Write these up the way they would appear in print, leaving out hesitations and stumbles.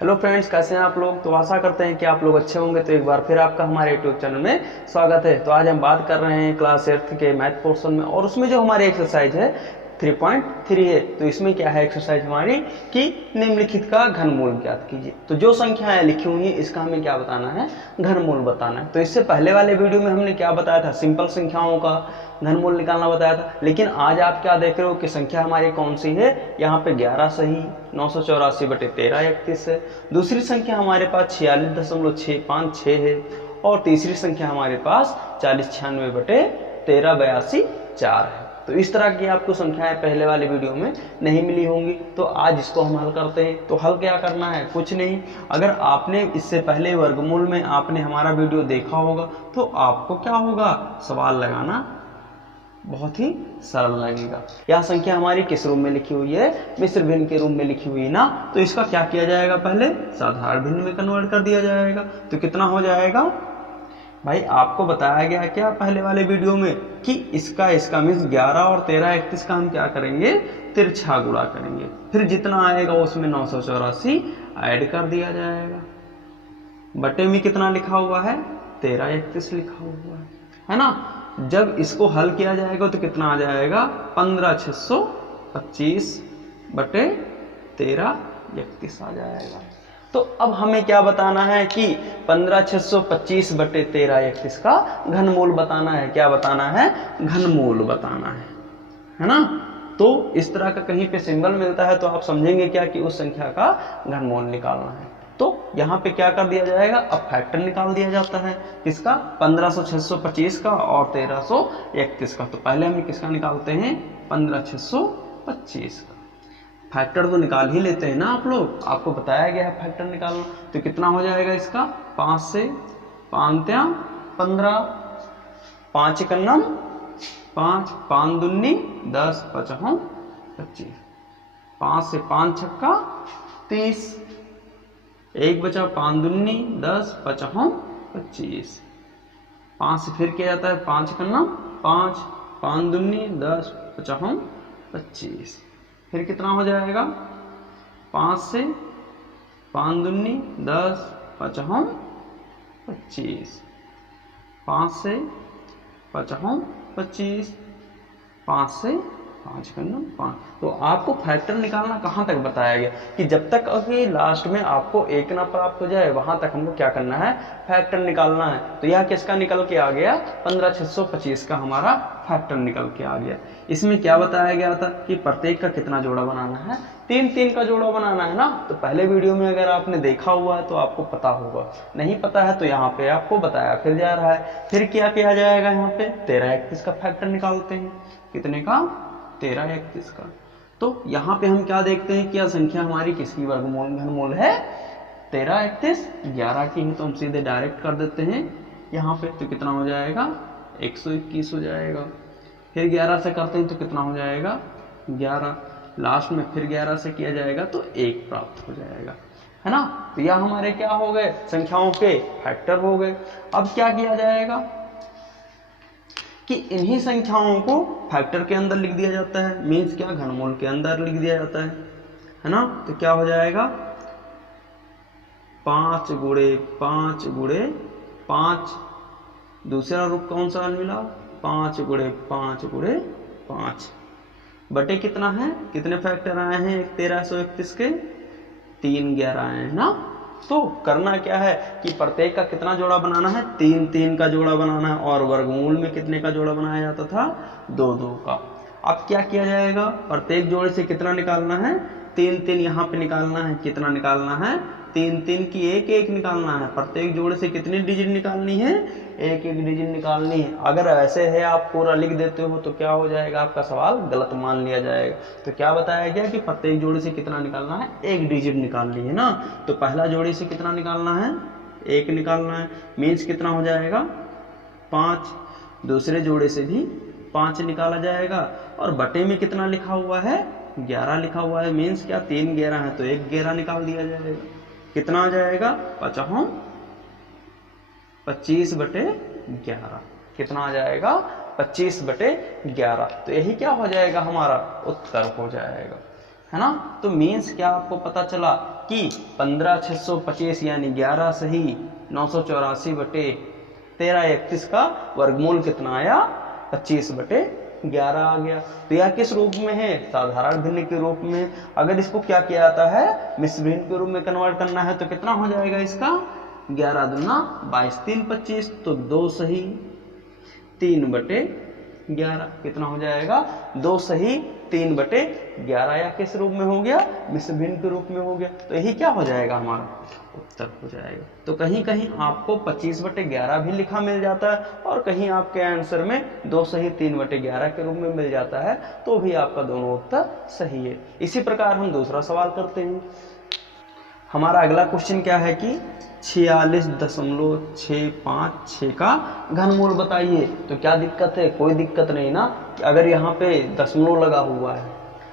Hello friends, कैसे हैं आप लोग। तो आशा करते हैं कि आप लोग अच्छे होंगे। तो एक बार फिर आपका हमारे यूट्यूब चैनल में स्वागत है। तो आज हम बात कर रहे हैं क्लास 8 के मैथ पोर्शन में, और उसमें जो हमारी एक्सरसाइज है 3.3 है। तो इसमें क्या है एक्सरसाइज हमारी कि निम्नलिखित का घनमूल ज्ञात कीजिए। तो जो संख्याएं लिखी हुई हैं इसका हमें क्या बताना है, घनमूल बताना है। तो इससे पहले वाले वीडियो में हमने क्या बताया था, सिंपल संख्याओं का घनमूल निकालना बताया था। लेकिन आज आप क्या देख रहे हो कि संख्या हमारी कौन सी है, यहाँ पे 11 सही 984/13 है। दूसरी संख्या हमारे पास 46.656 है, और तीसरी संख्या हमारे पास 4096/1382 4 है। तो इस तरह की आपको संख्याएं पहले वाले वीडियो में नहीं मिली होंगी। तो आज इसको हम हल करते हैं। तो हल क्या करना है, कुछ नहीं। अगर आपने इससे पहले वर्गमूल में आपने हमारा वीडियो देखा होगा तो आपको क्या होगा, सवाल लगाना बहुत ही सरल लगेगा। यह संख्या हमारी किस रूप में लिखी हुई है, मिश्र भिन्न के रूप में लिखी हुई है ना। तो इसका क्या किया जाएगा, पहले साधारण भिन्न में कन्वर्ट कर दिया जाएगा। तो कितना हो जाएगा भाई, आपको बताया गया क्या पहले वाले वीडियो में कि इसका मीन्स 11 और 13 का हम क्या करेंगे, तिरछा गुणा करेंगे। फिर जितना आएगा उसमें 984 ऐड कर दिया जाएगा। बटे में कितना लिखा हुआ है, 13 लिखा हुआ है ना। जब इसको हल किया जाएगा तो कितना आ जाएगा, 15,625/13 आ जाएगा। तो अब हमें क्या बताना है कि 15,625/13 का घनमूल बताना है। क्या बताना है, घनमूल बताना है ना। तो इस तरह का कहीं पे सिंबल मिलता है तो आप समझेंगे क्या कि उस संख्या का घनमूल निकालना है। तो यहाँ पे क्या कर दिया जाएगा, अब फैक्टर निकाल दिया जाता है। किसका, 15,625 का और 1331 का। तो पहले हम किसका निकालते हैं, 15,625 का। फैक्टर तो निकाल ही लेते हैं ना आप लोग, आपको बताया गया है फैक्टर निकालना। तो कितना हो जाएगा इसका, 5 से 5 15, 5 एकन्नम 5, 5 दूनी 10, 5 25, 5 से 5 छक्का 30, 1 बचा, 5 दूनी 10, 5 25, 5 से फिर किया जाता है 5 एकन्नम 5, 5 दूनी 10, 5 25। फिर कितना हो जाएगा, 5 से 5 दूनी 10, 5 25, 5 से 5 25, 5 से 5 करना 5। तो आपको फैक्टर निकालना कहाँ तक बताया गया कि जब तक अभी लास्ट में आपको एक ना प्राप्त हो जाए वहां तक हमको क्या करना है, फैक्टर निकालना है। तो यह किसका निकल के आ गया, 15,625 का हमारा फैक्टर निकल के आ गया। इसमें क्या बताया गया था कि प्रत्येक का कितना जोड़ा बनाना है, 3-3 का जोड़ा बनाना है ना। तो पहले वीडियो में अगर आपने देखा हुआ है तो आपको पता होगा, नहीं पता है तो यहाँ पे आपको बताया फिर जा रहा है। फिर क्या किया जाएगा, यहाँ पे 1331 का फैक्टर निकालते हैं। कितने का, 1331 का। तो यहाँ पे हम क्या देखते हैं कि यह संख्या हमारी किसकी वर्गमूल घनमूल है, 1331 11 की है। तो हम सीधे डायरेक्ट कर देते हैं यहाँ पे। तो कितना हो जाएगा, 121 हो जाएगा। फिर 11 से करते हैं तो कितना हो जाएगा, 11। लास्ट में फिर 11 से किया जाएगा तो 1 प्राप्त हो जाएगा, है ना। तो यह हमारे क्या हो गए, संख्याओं के फैक्टर हो गए। अब क्या किया जाएगा कि इन्हीं संख्याओं को फैक्टर के अंदर लिख दिया जाता है, मीन्स क्या, घनमूल के अंदर लिख दिया जाता है ना। तो क्या हो जाएगा, 5 गुणे 5 गुणे 5, दूसरा रूप कौन सा मिला, 5 गुणे 5 गुणे 5 बटे कितना है, कितने फैक्टर आए हैं 1331 के, 3 11 आए हैं ना। तो करना क्या है कि प्रत्येक का कितना जोड़ा बनाना है, 3-3 का जोड़ा बनाना है। और वर्गमूल में कितने का जोड़ा बनाया जाता था, 2-2 का। अब क्या किया जाएगा, प्रत्येक जोड़े से कितना निकालना है, 3-3 यहाँ पे निकालना है। कितना निकालना है, 3-3 की 1-1 निकालना है। प्रत्येक जोड़े से कितनी डिजिट निकालनी है, 1-1 डिजिट निकालनी है। अगर ऐसे है आप पूरा लिख देते हो तो क्या हो जाएगा, आपका सवाल गलत मान लिया जाएगा। तो क्या बताया गया कि प्रत्येक जोड़े से कितना निकालना है, 1 डिजिट निकालनी है ना। तो पहला जोड़ी से कितना निकालना है, 1 निकालना है। मीन्स कितना हो जाएगा, 5। दूसरे जोड़े से भी 5 निकाला जाएगा। और बटे में कितना लिखा हुआ है, 11 लिखा हुआ है। मीन्स क्या, 3 11 है तो 1 11 निकाल दिया जाएगा। कितना आ जाएगा, 25/11। कितना आ जाएगा, 25/11। तो यही क्या हो जाएगा, हमारा उत्तर हो जाएगा, है ना। तो मीन्स क्या आपको पता चला कि 15,625 यानी 11 सही 984/1331 का वर्गमूल कितना आया, 25/11 आ गया। तो यह किस रूप में है, साधारण भिन्न के रूप में। अगर इसको क्या किया जाता है, मिश्र भिन्न के रूप में कन्वर्ट करना है तो कितना हो जाएगा इसका, 11 दूना 22, 3 25, तो 2 सही 3/11 कितना हो जाएगा, 2 सही 3/11, या किस रूप में हो गया, मिश्र भिन्न के रूप में हो गया। तो यही क्या हो जाएगा, हमारा उत्तर हो जाएगा। तो कहीं कहीं आपको 25/11 भी लिखा मिल जाता है और कहीं आपके आंसर में 2 सही 3/11 के रूप में मिल जाता है, तो भी आपका दोनों उत्तर सही है। इसी प्रकार हम दूसरा सवाल करते हैं। हमारा अगला क्वेश्चन क्या है कि 46.656 का घनमूल बताइए। तो क्या दिक्कत है, कोई दिक्कत नहीं ना, अगर यहाँ पे दशमलव लगा हुआ है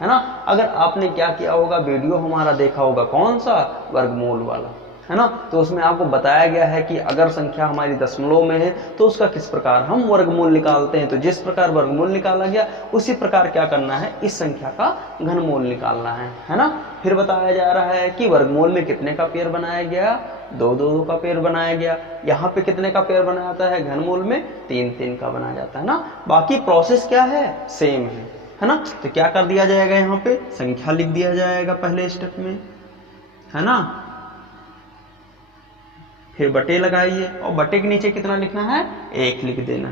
ना। अगर आपने क्या किया होगा, वीडियो हमारा देखा होगा, कौन सा, वर्गमूल वाला, है ना। तो उसमें आपको बताया गया है कि अगर संख्या हमारी दशमलव में है तो उसका किस प्रकार हम वर्गमूल निकालते हैं। तो जिस प्रकार वर्गमूल निकाला गया उसी प्रकार क्या करना है, इस संख्या का घनमूल निकालना है ना। फिर बताया जा रहा है कि वर्गमूल में कितने का पेयर बनाया गया, 2 का पेयर बनाया गया। यहाँ पे कितने का पेयर बनाया जाता है, घनमूल में 3 का बनाया जाता है ना। बाकी प्रोसेस क्या है, सेम है ना। तो क्या कर दिया जाएगा, यहाँ पे संख्या लिख दिया जाएगा पहले स्टेप में, है ना। फिर बटे लगाइए और बटे के नीचे कितना लिखना है, 1 लिख देना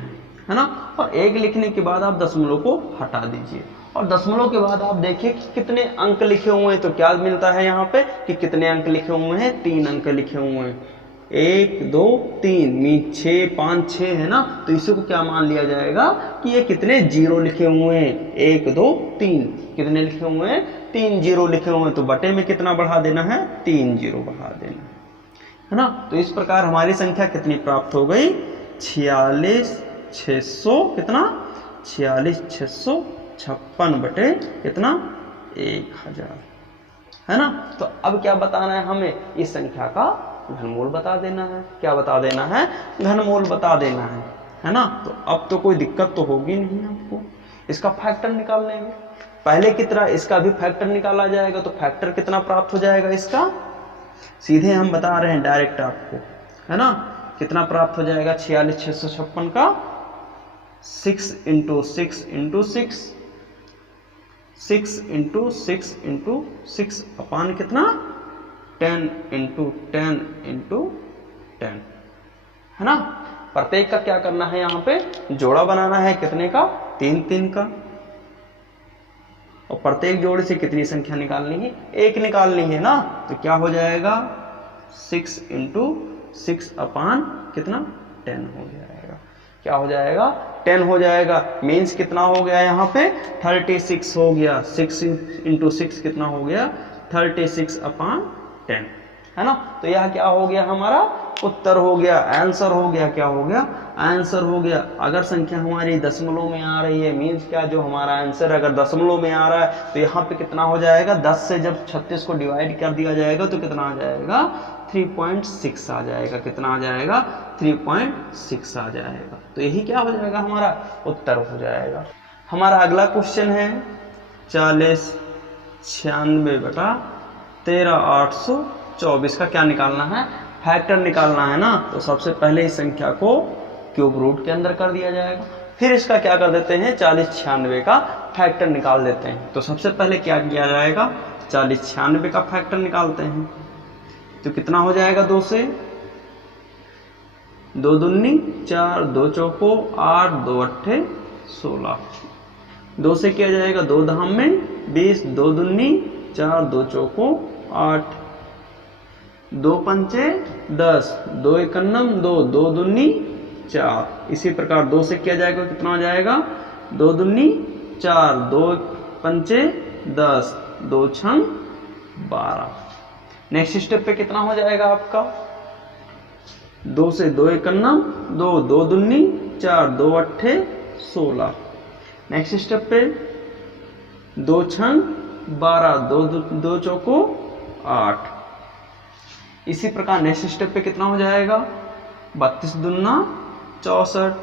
है ना। और 1 लिखने के बाद आप दशमलव को हटा दीजिए और दशमलव के बाद आप देखिए कि कितने अंक लिखे हुए हैं। तो क्या मिलता है यहाँ पे कि कितने अंक लिखे हुए हैं, 3 अंक लिखे हुए हैं। 1 2 3 6 5 6 है ना। तो इसी को क्या मान लिया जाएगा कि ये कितने जीरो लिखे हुए हैं, 1 2 3 कितने लिखे हुए हैं, 3 जीरो लिखे हुए हैं। तो बटे में कितना बढ़ा देना है, 3 जीरो बढ़ा देना है ना। तो इस प्रकार हमारी संख्या कितनी प्राप्त हो गई, 46,600 कितना, 46,656 बटे कितना, 1000, है ना। तो अब क्या बताना है हमें, इस संख्या का घनमूल बता देना है। क्या बता देना है, घनमूल बता देना है ना। तो अब तो कोई दिक्कत तो होगी नहीं आपको इसका फैक्टर निकालने में। पहले की तरह इसका भी फैक्टर निकाला जाएगा। तो फैक्टर कितना प्राप्त हो जाएगा इसका, सीधे हम बता रहे हैं डायरेक्ट आपको, है ना। कितना प्राप्त हो जाएगा, 46,656 का 6 × 6 × 6 6 × 6 × 6 अपान कितना, 10 × 10 × 10, है ना। प्रत्येक का क्या करना है, यहाँ पे जोड़ा बनाना है, कितने का, 3 का। और प्रत्येक जोड़े से कितनी संख्या निकालनी है, 1 निकालनी है ना। तो क्या हो जाएगा, 6 × 6 अपान कितना, 10 हो जाएगा। क्या हो जाएगा, 10 हो जाएगा। मीन्स कितना हो गया, यहाँ पे 36 हो गया। 6 × 6 कितना हो गया, 36 अपान 10, है ना। तो यह क्या हो गया, हमारा उत्तर हो गया, आंसर हो गया। क्या हो गया, आंसर हो गया। अगर संख्या हमारी दशमलव में आ रही है, मीन्स क्या, जो हमारा आंसर अगर दशमलव में आ रहा है तो यहाँ पे कितना हो जाएगा, 10 से जब 36 को डिवाइड कर दिया जाएगा तो कितना आ जाएगा, 3.6 आ जाएगा। कितना आ जाएगा, 3.6 आ जाएगा। तो यही क्या हो जाएगा, हमारा उत्तर हो जाएगा। हमारा अगला क्वेश्चन है 4096/13,824 का क्या निकालना है, फैक्टर निकालना है ना। तो सबसे पहले इस संख्या को क्यूब रूट के अंदर कर दिया जाएगा। फिर इसका क्या कर देते हैं, 4096 का फैक्टर निकाल देते हैं। तो सबसे पहले क्या किया जाएगा, 4096 का फैक्टर निकालते हैं। तो कितना हो जाएगा, 2 से 2 दूनी 4, 2 चौको 8, 2 अट्ठे 16, 2 से किया जाएगा 2 धाम में 20, 2 दूनी 4, 2 चौको 8, 2 पंचे 10, 2 एकन्नम 2, 2 दूनी 4। इसी प्रकार 2 से किया जाएगा, कितना हो जाएगा, 2 दूनी 4, 2 पंचे 10, 2 छंग 12। नेक्स्ट स्टेप पे कितना हो जाएगा आपका, 2 से 2 एकन्नम 2, 2 दूनी 4, 2 अट्ठे 16। नेक्स्ट स्टेप पे 2 छंग 12, 2 चौको 8। इसी प्रकार नेक्स्ट स्टेप पे कितना हो जाएगा, 32 दूना 64।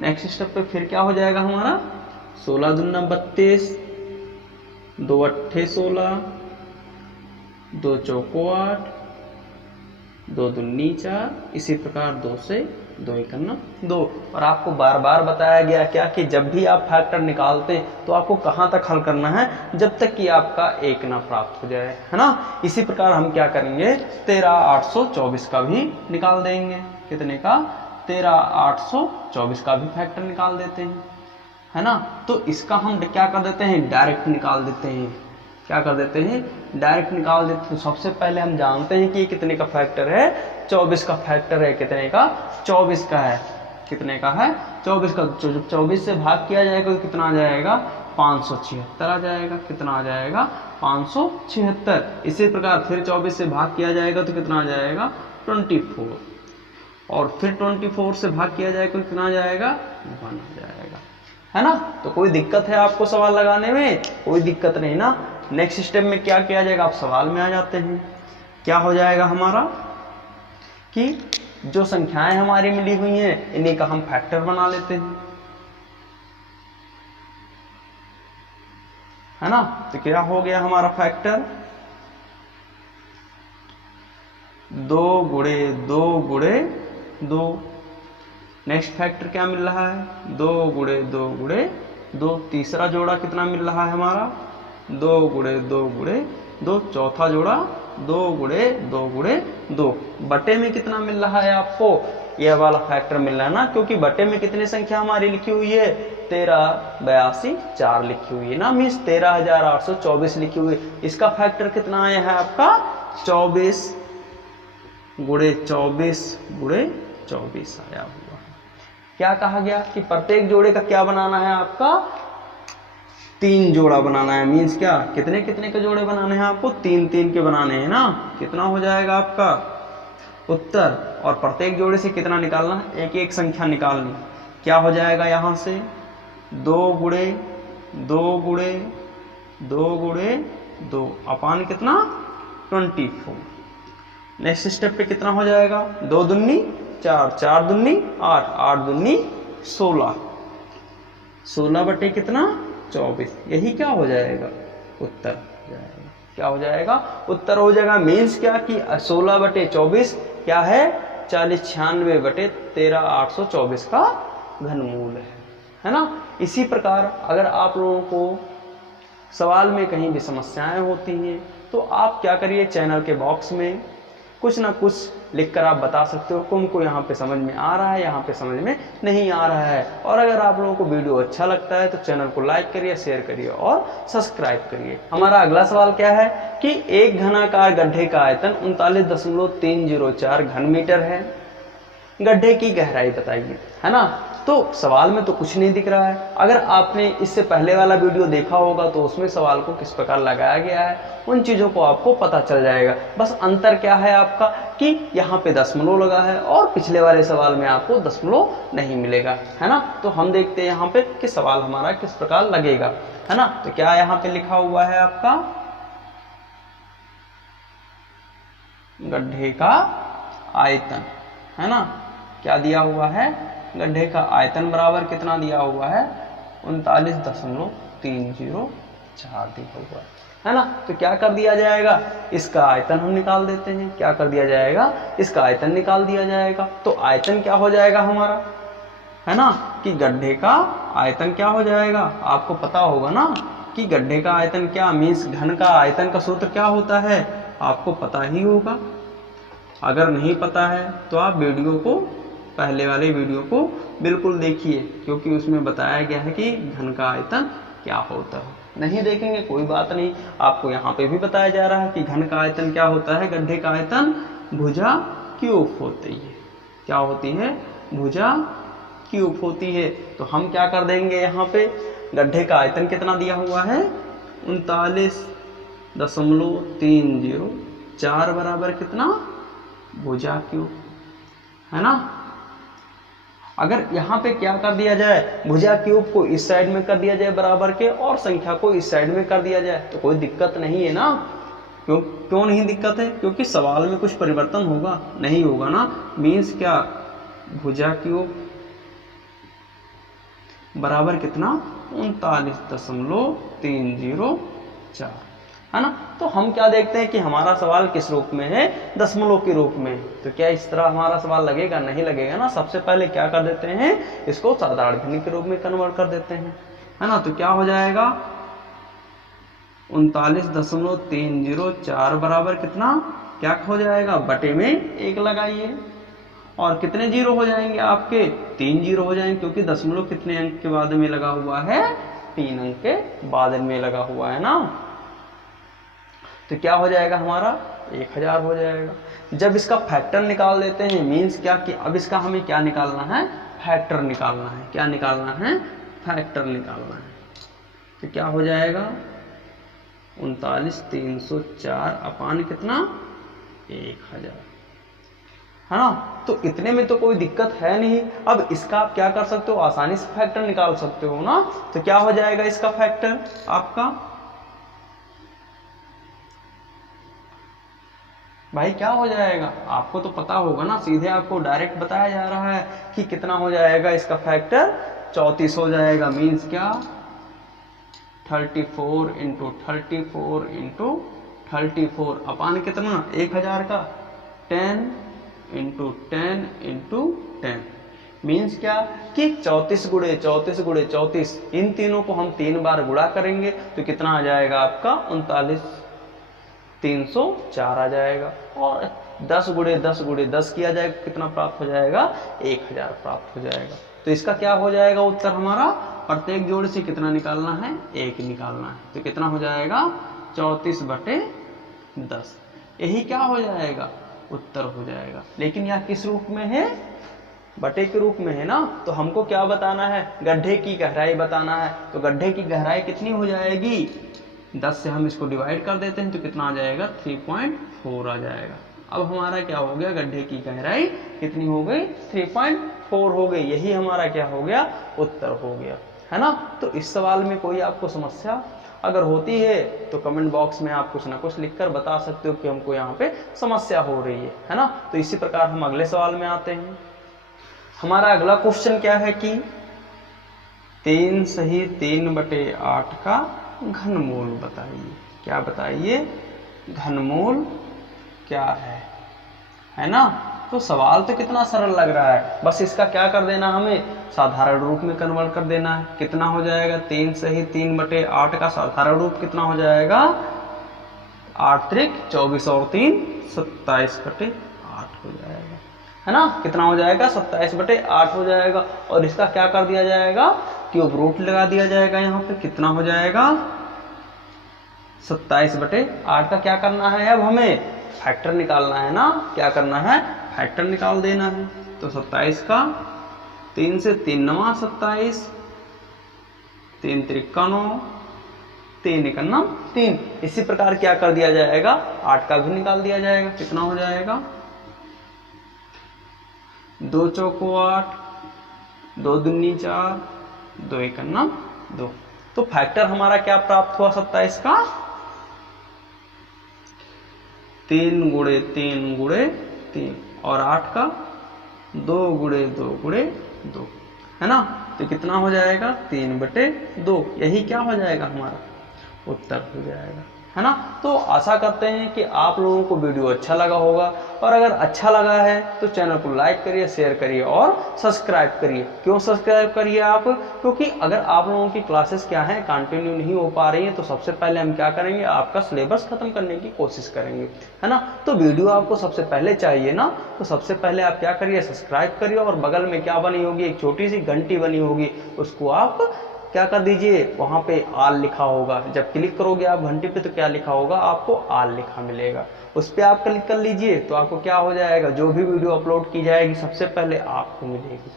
नेक्स्ट स्टेप पे फिर क्या हो जाएगा हमारा, 16 दूना 32। 2 अट्ठे 16, 2 चौको 8, 2 दूनी 4, इसी प्रकार 2 से 2 एकन्ना 2। और आपको बार बार बताया गया क्या कि जब भी आप फैक्टर निकालते तो आपको कहाँ तक हल करना है, जब तक कि आपका एक ना प्राप्त हो जाए, है ना। इसी प्रकार हम क्या करेंगे, 13,824 का भी निकाल देंगे। कितने का, 13,824 का भी फैक्टर निकाल देते हैं, है ना। तो इसका हम क्या कर देते हैं, डायरेक्ट निकाल देते हैं। क्या कर देते हैं, डायरेक्ट निकाल देते हैं। तो सबसे पहले हम जानते हैं कि ये कितने का फैक्टर है, 24 का फैक्टर है। कितने का, 24 का है। कितने का है, 24 का। जब 24 से भाग किया जाएगा तो कितना आ जाएगा, 576 आ जाएगा। कितना आ जाएगा, 576। इसी प्रकार फिर 24 से भाग किया जाएगा तो कितना आ जाएगा, 24। और फिर 24 से भाग किया जाएगा तो कितना आ जाएगा, 1 आ जाएगा, है ना। तो कोई दिक्कत है आपको सवाल लगाने में, कोई दिक्कत नहीं ना। नेक्स्ट स्टेप में क्या किया जाएगा, आप सवाल में आ जाते हैं। क्या हो जाएगा हमारा कि जो संख्याएं हमारी मिली हुई हैं इन्हीं का हम फैक्टर बना लेते हैं, है ना। तो क्या हो गया हमारा फैक्टर, 2 गुणे 2 गुणे 2। नेक्स्ट फैक्टर क्या मिल रहा है, 2 गुणे 2 गुणे 2। तीसरा जोड़ा कितना मिल रहा है हमारा, 2 गुणे 2 गुणे 2। चौथा जोड़ा 2 गुणे 2 गुणे 2। बटे में कितना मिल रहा है आपको, यह वाला फैक्टर मिल रहा है ना, क्योंकि बटे में कितनी संख्या हमारी लिखी हुई है, 1382 4 लिखी हुई है ना, मीन्स 13,824 लिखी हुई है। इसका फैक्टर कितना आया है आपका, 24 गुणे 24 गुणे 24 आया हुआ है। क्या कहा गया कि प्रत्येक जोड़े का क्या बनाना है आपका, 3 जोड़ा बनाना है। मीन्स क्या, कितने कितने के जोड़े बनाने हैं आपको, 3 3 के बनाने हैं ना। कितना हो जाएगा आपका उत्तर, और प्रत्येक जोड़े से कितना निकालना है, एक एक संख्या निकालनी। क्या हो जाएगा यहाँ से, 2 गुणे 2 गुणे 2 गुणे 2 अपान कितना, 24। नेक्स्ट स्टेप पे कितना हो जाएगा, 2 दूनी 4, 4 दूनी 8, 8 दूनी 16, 16 बटे कितना, 24। यही क्या हो जाएगा, उत्तर हो जाएगा। क्या हो जाएगा, उत्तर हो जाएगा। मीन्स क्या कि 16 बटे 24 क्या है, 4096 बटे 13,824 का घनमूल है ना। इसी प्रकार अगर आप लोगों को सवाल में कहीं भी समस्याएं होती हैं तो आप क्या करिए, चैनल के बॉक्स में कुछ ना कुछ लिखकर आप बता सकते हो, तुमको यहाँ पे समझ में आ रहा है, यहाँ पे समझ में नहीं आ रहा है। और अगर आप लोगों को वीडियो अच्छा लगता है तो चैनल को लाइक करिए, शेयर करिए और सब्सक्राइब करिए। हमारा अगला सवाल क्या है कि एक घनाकार गड्ढे का आयतन 39.304 घन मीटर है, गड्ढे की गहराई बताइए, है ना। तो सवाल में तो कुछ नहीं दिख रहा है। अगर आपने इससे पहले वाला वीडियो देखा होगा तो उसमें सवाल को किस प्रकार लगाया गया है उन चीज़ों को आपको पता चल जाएगा। बस अंतर क्या है आपका कि यहाँ पे दशमलव लगा है और पिछले वाले सवाल में आपको दशमलव नहीं मिलेगा, है ना। तो हम देखते हैं यहाँ पे कि सवाल हमारा किस प्रकार लगेगा, है ना। तो क्या यहाँ पे लिखा हुआ है आपका, गड्ढे का आयतन, है ना। क्या दिया हुआ है, गड्ढे का आयतन बराबर कितना दिया हुआ है, 39.304 दिया हुआ है ना। तो क्या कर दिया जाएगा, इसका आयतन हम निकाल देते हैं। क्या कर दिया जाएगा, इसका आयतन निकाल दिया जाएगा। तो आयतन क्या हो जाएगा हमारा, है ना, कि गड्ढे का आयतन क्या हो जाएगा, आपको पता होगा ना कि गड्ढे का आयतन क्या, मीन्स घन का आयतन का सूत्र क्या होता है, आपको पता ही होगा। अगर नहीं पता है तो आप वीडियो को, पहले वाले वीडियो को बिल्कुल देखिए, क्योंकि उसमें बताया गया है कि घन का आयतन क्या होता है। नहीं देखेंगे कोई बात नहीं, आपको यहाँ पे भी बताया जा रहा है कि घन का आयतन क्या होता है, गड्ढे का आयतन भुजा क्यूब होती है। क्या होती है, भुजा क्यूब होती है। तो हम क्या कर देंगे, यहाँ पे गड्ढे का आयतन कितना दिया हुआ है, 39.304 बराबर कितना, भुजा क्यूब, है ना। अगर यहाँ पे क्या कर दिया जाए, भुजा क्यूब को इस साइड में कर दिया जाए बराबर के और संख्या को इस साइड में कर दिया जाए तो कोई दिक्कत नहीं है ना। क्यों नहीं दिक्कत है, क्योंकि सवाल में कुछ परिवर्तन होगा नहीं होगा ना। मीन्स क्या, भुजा क्यूब बराबर कितना, 39.304 4, है ना। तो हम क्या देखते हैं कि हमारा सवाल किस रूप में है, दशमलव के रूप में। तो क्या इस तरह हमारा सवाल लगेगा, नहीं लगेगा ना। सबसे पहले क्या कर देते हैं, इसको साधारण भिन्न के रूप में कन्वर्ट कर देते हैं, है ना। तो क्या हो जाएगा 39.304 बराबर कितना, क्या हो जाएगा, बटे में 1 लगाइए और कितने जीरो हो जाएंगे आपके, 3 जीरो हो जाएंगे, क्योंकि दशमलव कितने अंक के बाद में लगा हुआ है, 3 अंक के बाद में लगा हुआ है ना। तो क्या हो जाएगा हमारा 1000 हो जाएगा। जब इसका फैक्टर निकाल देते हैं, मीन्स क्या कि अब इसका हमें क्या निकालना है, फैक्टर निकालना है। क्या निकालना है, फैक्टर निकालना है। तो क्या हो जाएगा 39,304 अपान कितना, 1000, है ना। तो इतने में तो कोई दिक्कत है नहीं। अब इसका आप क्या कर सकते हो, आसानी से फैक्टर निकाल सकते हो ना। तो क्या हो जाएगा इसका फैक्टर आपका, भाई क्या हो जाएगा, आपको तो पता होगा ना, सीधे आपको डायरेक्ट बताया जा रहा है कि कितना हो जाएगा इसका फैक्टर, 34 हो जाएगा। मीन्स क्या, 34 इंटू 34 इंटू 34 अपान कितना, 1000 का 10 इंटू 10 इंटू 10। मीन्स क्या कि 34 गुणे 34 गुणे 34, इन तीनों को हम 3 बार गुणा करेंगे तो कितना आ जाएगा आपका 39,304 आ जाएगा। और 10 गुणे 10 गुणे 10 किया जाएगा, कितना प्राप्त हो जाएगा, 1000 प्राप्त हो जाएगा। तो इसका क्या हो जाएगा उत्तर हमारा, प्रत्येक जोड़ से कितना निकालना है, 1 निकालना है। तो कितना हो जाएगा 34/10, यही क्या हो जाएगा, उत्तर हो जाएगा। लेकिन यह किस रूप में है, बटे के रूप में है ना। तो हमको क्या बताना है, गड्ढे की गहराई बताना है। तो गड्ढे की गहराई कितनी हो जाएगी, 10 से हम इसको डिवाइड कर देते हैं तो कितना आ जाएगा, 3.4 आ जाएगा। अब हमारा क्या हो गया, गड्ढे की गहराई कितनी हो गई, 3.4 हो गई। यही हमारा क्या हो गया, उत्तर हो गया, है ना। तो इस सवाल में कोई आपको समस्या अगर होती है तो कमेंट बॉक्स में आप कुछ ना कुछ लिखकर बता सकते हो कि हमको यहाँ पे समस्या हो रही है ना। तो इसी प्रकार हम अगले सवाल में आते हैं। हमारा अगला क्वेश्चन क्या है कि 3 सही 3/8 का घनमूल बताइए। क्या बताइए, घनमूल क्या है ना। तो सवाल तो कितना सरल लग रहा है, बस इसका क्या कर देना, हमें साधारण रूप में कन्वर्ट कर देना है। कितना हो जाएगा, 3 सही 3/8 का साधारण रूप कितना हो जाएगा, 8 त्रिक 24 और 3 27/8 हो जाएगा, है ना। कितना हो जाएगा, 27/8 हो जाएगा। और इसका क्या कर दिया जाएगा, क्यूब रूट लगा दिया जाएगा। यहाँ पे कितना हो जाएगा, 27/8 का क्या करना है, अब हमें फैक्टर निकालना है ना। क्या करना है, फैक्टर निकाल देना है। तो 27 का 3 से 3 9 27, 3 त्रिका 9, 3 1 3। इसी प्रकार क्या कर दिया जाएगा, 8 का भी निकाल दिया जाएगा। कितना हो जाएगा, 2 चौको 8, 2 दूनी 4, 2 1 2। तो फैक्टर हमारा क्या प्राप्त हुआ 27 का, 3 गुणे 3 गुणे 3, और 8 का 2 गुणे 2 गुणे 2, है ना। तो कितना हो जाएगा, 3/2। यही क्या हो जाएगा, हमारा उत्तर हो जाएगा, है ना। तो आशा करते हैं कि आप लोगों को वीडियो अच्छा लगा होगा, और अगर अच्छा लगा है तो चैनल को लाइक करिए, शेयर करिए और सब्सक्राइब करिए। क्यों सब्सक्राइब करिए आप, क्योंकि अगर आप लोगों की क्लासेस क्या है कंटिन्यू नहीं हो पा रही है, तो सबसे पहले हम क्या करेंगे, आपका सिलेबस खत्म करने की कोशिश करेंगे, है ना। तो वीडियो आपको सबसे पहले चाहिए ना, तो सबसे पहले आप क्या करिए, सब्सक्राइब करिए, और बगल में क्या बनी होगी, एक छोटी सी घंटी बनी होगी, उसको आप क्या कर दीजिए, वहां पे आल लिखा होगा। जब क्लिक करोगे आप घंटी पे तो क्या लिखा होगा, आपको आल लिखा मिलेगा। उस पर आप क्लिक कर लीजिए तो आपको क्या हो जाएगा, जो भी वीडियो अपलोड की जाएगी सबसे पहले आपको मिलेगी।